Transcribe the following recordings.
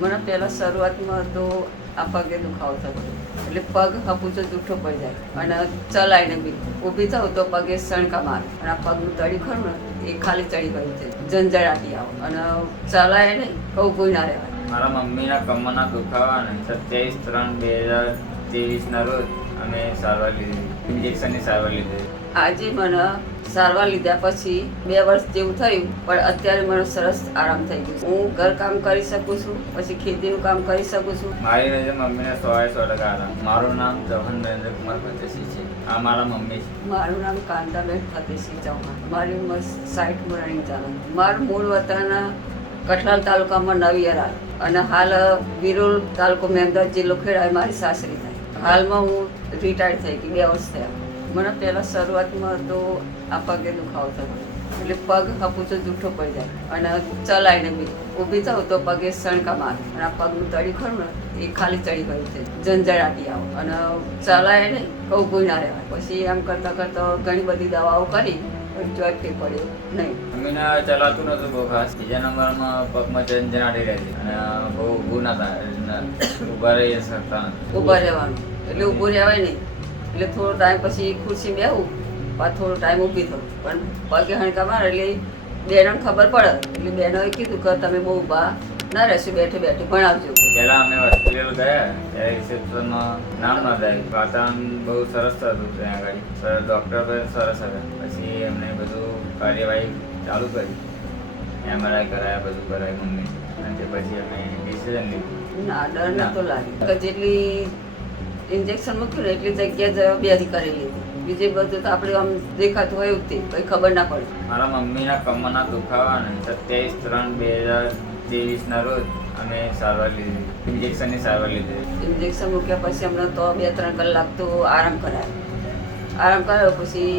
મને પહેલાં શરૂઆતમાં તો આ પગે દુખાવો થતો. એટલે પગ હપુચો જૂઠો પડી જાય. અને ચલાવીને બી. ઊભી થાઉં તો પગે સણકા મારે. અને આ પગનું તળી ખરું ને એ ખાલી ચડી ગયું છે. ઝંઝડાટી આવો. અને ચલાય નહીં કહું કોઈ ના રહેવાય. મારા મમ્મીના કમરના દુખાવાને. સત્યાવીસ ત્રણ બે હજાર ત્રેવીસના રોજ અમે સારવાર લીધી. ઇન્જેક્શનની સારવાર લીધી. આજે મને સારવાર લીધા પછી બે વર્ષ જેવું થયું પણ અત્યારે મને સરસ આરામ થઈ ગયો હું ઘર કામ કરી શકું છું પછી ખેતીનું કામ કરી શકું છું. મારી નજર મમ્મીને સો એ સો ટકા આરામ. મારું નામ જવહન નરેન્દ્રકુમાર ફતેસિંહ છે. આ મારા મમ્મી છે. મારું નામ કાંતાબેન ફતેસિંહ ચૌહાણ. મારી ઉંમર સાઠ રનિંગ ચાલે મારું મૂળ વતન કઠલાલ તાલુકામાં નવિયરા. અને હાલ વિરોલ તાલુકો મેમદાદ જિલ્લો ખેડા એ મારી સાસરી થાય. હાલમાં હું રિટાયર્ડ થઈ ગઈ બે વર્ષ થયા. મને પહેલાં શરૂઆતમાં તો આ પગે દુખાવો થતો. એટલે પગ હપુચો જૂઠો પડી જાય. અને ચલાવીને બી. ઊભી થાઉં તો પગે સણકા મારે. અને આ પગનું તળી ખરું ને એ ખાલી ચડી ગયું છે. ઝંઝડાટી આવો. અને ચલાય નહીં કહું કોઈ ના રહેવાય. પછી એમ કરતાં કરતાં ઘણી બધી દવાઓ કરી પણ જોઈ કે નહીં. મમ્મીને ચલાતું નહોતું બહુ ખાસ. બીજા નંબરમાં પગમાં ઝંઝનાટી રહેતી અને બહુ ઊભું ના થાય ઊભા રહી શકતા નથી. ઊભા રહેવાનું. એટલે ઊભું રહેવાય નહીં. એટલે થોડો ટાઈમ પછી ખુરશી બેહું પાછું થોડો ટાઈમ ઊભી થયું. પણ પગે હણકા મારે એટલે બહેનોને ખબર પડે. એટલે બેનોએ કીધું કે તમે બહુ ઊભા ના રહેશો બેઠે બેઠે ભણાવજો. પહેલા અમે હોસ્પિટલ ગયા ત્યારે રિસેપ્શનમાં નામ નોંધાયું વાતાવરણ બહુ સરસ હતું ત્યાં આગળ. સર ડૉક્ટર પણ સરસ હતા. પછી એમણે બધું કાર્યવાહી ચાલુ કરી. એમઆરઆઈ કરાયા બધું કરાયું મમ્મી અને તે પછી અમે ડિસિઝન લીધું. ના ડર નતો લાગ્યો. જેટલી ઇન્જેક્શન મૂક્યું ને એટલી જગ્યા જ બેથી કરી લીધી. બીજે બધું તો આપણે આમ દેખાતું હોય તે કંઈ ખબર ના પડે. મારા મમ્મીના કમરના દુખાવાને સત્યાવીસ ત્રણ બે હજાર ત્રેવીસના રોજ અમે સારવાર લીધી ઇન્જેક્શનની સારવાર લીધી. ઇન્જેક્શન મૂક્યા પછી અમને તો બે ત્રણ કલાક તો આરામ કરાયો. આરામ કરાયો પછી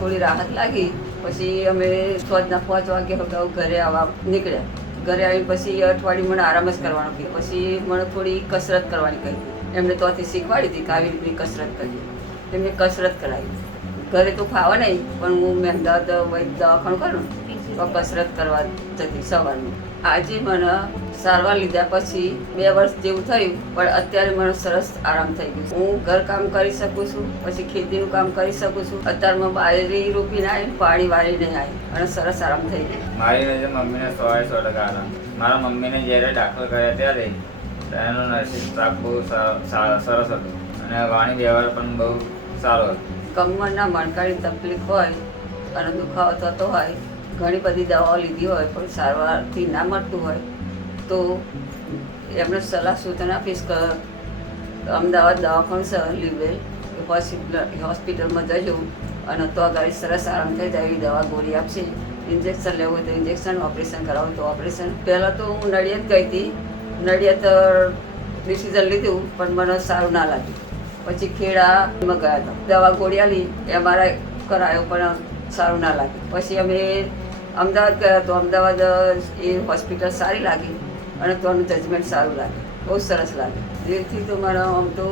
થોડી રાહત લાગી પછી અમે સોજના પાંચ વાગે ઘરે આવવા નીકળ્યા. ઘરે આવીને પછી અઠવાડિયું મને આરામ જ કરવાનો કહ્યું પછી મને થોડી કસરત કરવાની કહી. એમને તોથી શીખવાડી હતી કે આવી રીતની કસરત કરીએ. તેમને કસરત કરાવી. ઘરે તો ફાવે નહીં, પણ હું મેં અમદાવાદ વૈદ દવાખાનું કરું કસરત કરવા જતી સવારનું. આજે મને સારવાર લીધા પછી બે વર્ષ જેવું થયું પણ અત્યારે મને સરસ આરામ થઈ ગયો હું હું ઘરકામ કરી શકું છું પછી ખેતીનું કામ કરી શકું છું. અત્યારમાં બારી રોપીને આવી પાણી વાળીને આવી અને સરસ આરામ થઈ ગયો. મારી નજર મમ્મીને સો સો ટકા આરામ મારા મમ્મીને જ્યારે દાખલ કર્યા ત્યારે એનો નર્સિંગ પ્રાપ્ત બહુ સરસ હતો. અને વાણી વ્યવહાર પણ બહુ સારો હતો. કમરના મણકાની તકલીફ હોય અને દુખાવો થતો હોય ઘણી બધી દવાઓ લીધી હોય, પણ સારવારથી ના મળતું હોય, તો એમને સલાહ સૂચન આપીશ કે અમદાવાદ દવાખાનું લીવેલ હોસ્પિટલ હોસ્પિટલમાં જજો અને તો આગળ સરસ આરામ થઈ જાય એવી દવા ગોળી આપશે. ઇન્જેક્શન લેવું હોય તો ઇન્જેક્શન, ઓપરેશન કરાવું તો ઓપરેશન. પહેલાં તો હું નડિયાદ ગઈ હતી. નડિયાદ ડિસિઝન લીધું, પણ મને સારું ના લાગ્યું. પછી ખેડામાં ગયા હતા. દવા ગોળી આલી એમઆરઆઈ કરાયો, પણ સારું ના લાગ્યું. પછી અમે અમદાવાદ ગયા તો અમદાવાદ એ હોસ્પિટલ સારી લાગી અને ત્યાંનું જજમેન્ટ સારું લાગે બહુ સરસ લાગે દિલથી તો મારા આમ તો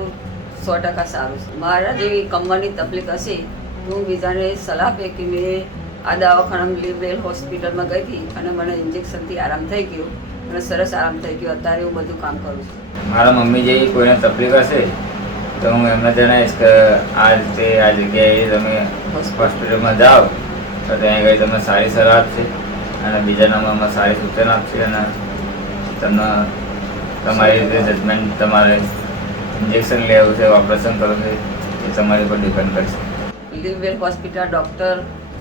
સો ટકા સારું છે. મારા જેવી કમરની તકલીફ હશે તો હું બીજાને સલાહ આપે કે મેં આ દવાખાના લિબરેલ હોસ્પિટલમાં ગઈ હતી અને મને ઇન્જેક્શનથી આરામ થઈ ગયો અને સરસ આરામ થઈ ગયો. અત્યારે હું બધું કામ કરું છું. મારા મમ્મી જેવી કોઈને તકલીફ હશે તો હું એમને જણાવીશ કે આ રીતે આ જગ્યાએ તમે હોસ્પિટલમાં જાઓ. તો ત્યાં આગળ તમને સારી સલાહ આપશે અને બીજા નંબરમાં સારી સૂચન આપશે અને તમને તમારી રીતે જજમેન્ટ તમારે ઇન્જેક્શન લેવું છે ઓપરેશન કરવું છે, એ તમારી ઉપર ડિપેન્ડ કરશે. Livewell hospital doctor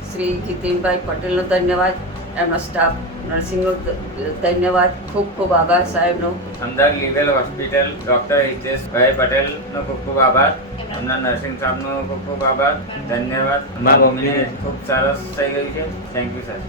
Shri Jitenbhai પટેલનો ધન્યવાદ. એમના સ્ટાફ નર્સિંગનો ધન્યવાદ. ખૂબ ખૂબ આભાર સાહેબનો. Ahmedabad legal hospital doctor Hiteshbhai પટેલનો ખૂબ ખૂબ આભાર. એમના નર્સિંગ સ્ટાફનો ખૂબ ખૂબ આભાર. ધન્યવાદ. અમારા મમ્મીને ખૂબ સરસ થઈ ગયું છે. Thank you sir